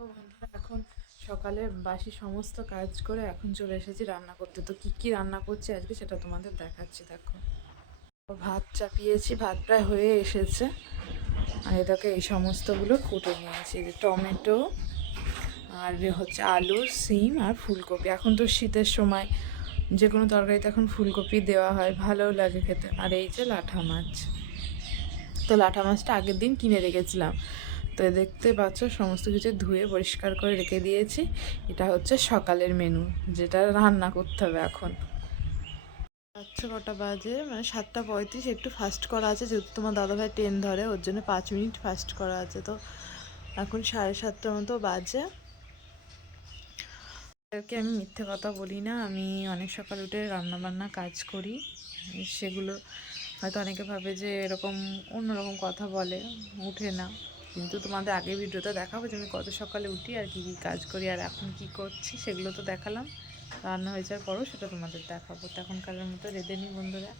তো বন্ধুরা, এখন সকালে বাসি সমস্ত কাজ করে এখন চলে এসেছি রান্না করতে। তো কি কি রান্না করছি আজকে সেটা তোমাদের দেখাচ্ছি। দেখো, ভাত চাপিয়েছি, ভাত প্রায় হয়ে এসেছে। আর এটাকে এই সমস্তগুলো কুটে নিয়েছি, যে টমেটো আর হচ্ছে আলু, সিম আর ফুলকপি। এখন তো শীতের সময় যে কোনো তরকারিতে এখন ফুলকপি দেওয়া হয়, ভালোও লাগে খেতে। আর এই যে লাঠা মাছ, তো লাঠা মাছটা আগের দিন কিনে রেখেছিলাম। তো দেখতে পাচ্ছ সমস্ত কিছু ধুয়ে পরিষ্কার করে রেখে দিয়েছি। এটা হচ্ছে সকালের মেনু, যেটা রান্না করতে হবে এখন। আচ্ছা, কটা বাজে মানে 7:35। একটু ফাস্ট করা আছে, যেহেতু তোমার দাদাভাই ট্রেন ধরে, ওর জন্য 5 মিনিট ফাস্ট করা আছে। তো এখন 7:30 মতো বাজে। ওদেরকে আমি মিথ্যে কথা বলি না, আমি অনেক সকাল উঠে রান্নাবান্না কাজ করি। সেগুলো হয়তো অনেকে ভাবে যে এরকম অন্যরকম কথা বলে, উঠে না। কিন্তু তোমাদের আগে ভিডিওতে দেখাবো যে আমি কত সকালে উঠি আর কী কী কাজ করি, আর এখন কি করছি সেগুলো তো দেখালাম। রান্না হয়ে যাওয়ার পরও সেটা তোমাদের দেখাবো। তো এখনকারের মতো রেঁধে নিই বন্ধুরা।